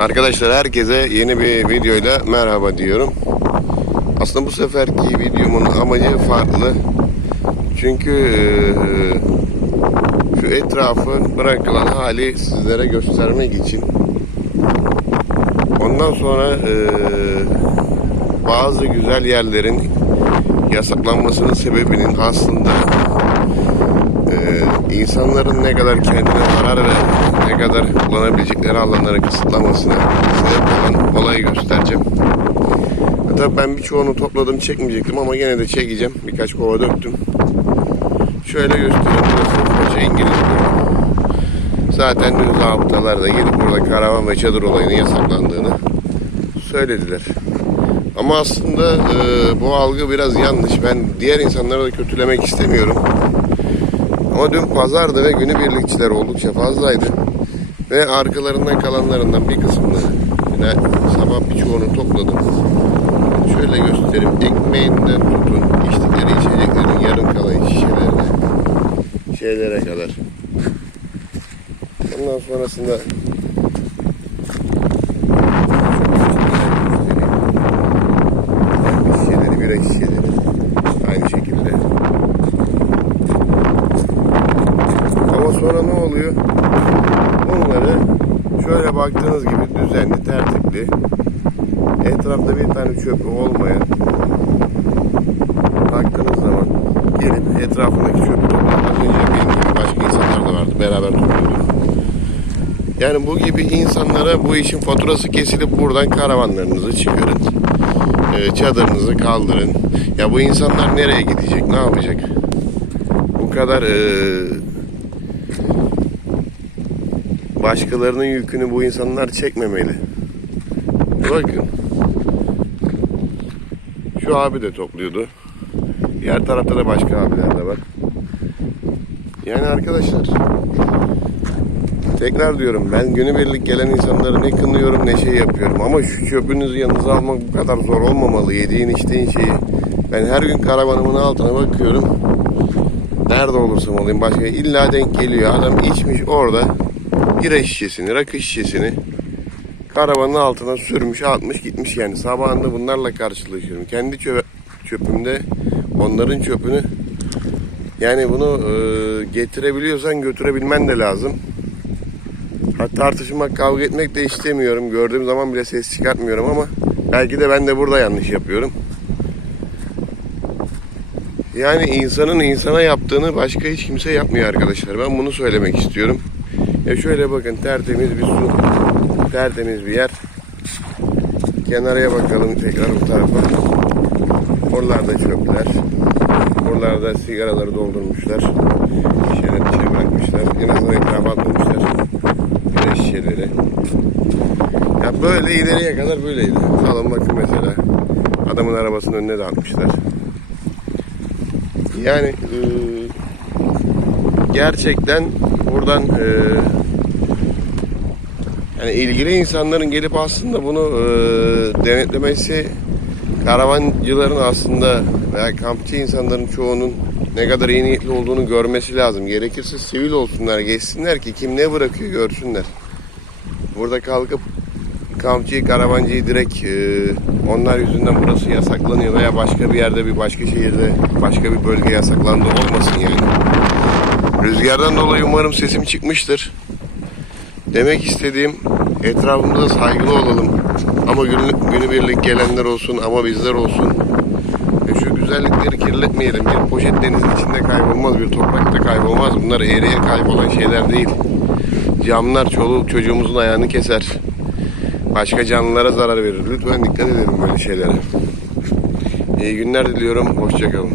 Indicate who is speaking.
Speaker 1: Arkadaşlar herkese yeni bir videoyla merhaba diyorum. Aslında bu seferki videomun amacı farklı. Çünkü eee, şu etrafın bırakılan hali sizlere göstermek için. Ondan sonra eee, bazı güzel yerlerin yasaklanmasının sebebinin aslında eee, insanların ne kadar kendine zarar ve ne kadar kullanabilecekleri alanları kısıtlamasına sebep olan olayı göstereceğim. E Tabii ben birçoğunu topladım çekmeyecektim ama gene de çekeceğim. Birkaç kova döktüm. Şöyle göstereyim. Burası Foça İngiliz Gölü. Zaten dün zabıtalar da gelip burada karavan ve çadır olayının yasaklandığını söylediler. Ama aslında e, bu algı biraz yanlış. Ben diğer insanları da kötülemek istemiyorum. Ama dün pazardı ve günübirlikçiler oldukça fazlaydı. Ve arkalarından kalanlarından bir kısmını yine sabah birçoğunu topladım. Şöyle göstereyim. Ekmeğinden tutun, içtikleri içeceklerin yarım kalan şişelerine, şeylere kadar. Ondan sonrasında şişeleri, bira şişeleri. Aynı şekilde. Ama sonra ne oluyor? Bunları şöyle baktığınız gibi düzenli, tertipli, etrafta bir tane çöpü olmayan baktığınız zaman gelip etrafındaki çöpü toplamak önce benim gibi başka insanlar da vardı. Beraber topluyorduk. Yani bu gibi insanlara bu işin faturası kesilip buradan karavanlarınızı çıkarın. Ee, çadırınızı kaldırın. Ya bu insanlar nereye gidecek? Ne yapacak? Bu kadar ee, başkalarının yükünü bu insanlar çekmemeli. Bakın. Şu abi de topluyordu. Diğer tarafta da başka abiler de var. Yani arkadaşlar tekrar diyorum ben günübirlik gelen insanları ne kınıyorum ne şey yapıyorum ama şu çöpünüzü yanınıza almak bu kadar zor olmamalı. Yediğin içtiğin şeyi ben her gün karavanımın altına bakıyorum. Nerede olursam olayım başka illa denk geliyor. Adam içmiş orada bira şişesini, rakı şişesini karavanın altına sürmüş, atmış gitmiş yani. Sabahında bunlarla karşılaşıyorum. Kendi çö- çöpümde onların çöpünü yani bunu e, getirebiliyorsan götürebilmen de lazım. Ha, tartışmak, kavga etmek de istemiyorum. Gördüğüm zaman bile ses çıkartmıyorum ama belki de ben de burada yanlış yapıyorum. Yani insanın insana yaptığını başka hiç kimse yapmıyor arkadaşlar. Ben bunu söylemek istiyorum. Ya şöyle bakın tertemiz bir su, tertemiz bir yer. Kenaraya bakalım tekrar bu tarafa. Oralarda çöpler. Oralarda sigaraları doldurmuşlar. Şişeleri içine bırakmışlar. En azından etrafa atmamışlar. Bira şişeleri. Ya böyle ileriye kadar böyleydi. Alın bakın mesela. Adamın arabasının önüne de atmışlar. Yani eee, gerçekten buradan eee yani ilgili insanların gelip aslında bunu eee, denetlemesi karavancıların aslında veya kampçı insanların çoğunun ne kadar iyi niyetli olduğunu görmesi lazım. Gerekirse sivil olsunlar, geçsinler ki kim ne bırakıyor görsünler. Burada kalkıp kampçıyı, karavancıyı direkt eee, onlar yüzünden burası yasaklanıyor veya başka bir yerde, bir başka şehirde, başka bir bölge yasaklandı olmasın yani. Rüzgardan dolayı umarım sesim çıkmıştır. Demek istediğim etrafımıza saygılı olalım. Ama günü, günübirlik gelenler olsun ama bizler olsun. E şu güzellikleri kirletmeyelim. Bir poşet denizin içinde kaybolmaz, bir toprakta kaybolmaz. Bunlar eğriye kaybolan şeyler değil. Camlar çoluk çocuğumuzun ayağını keser. Başka canlılara zarar verir. Lütfen dikkat edelim böyle şeylere. İyi günler diliyorum. Hoşçakalın.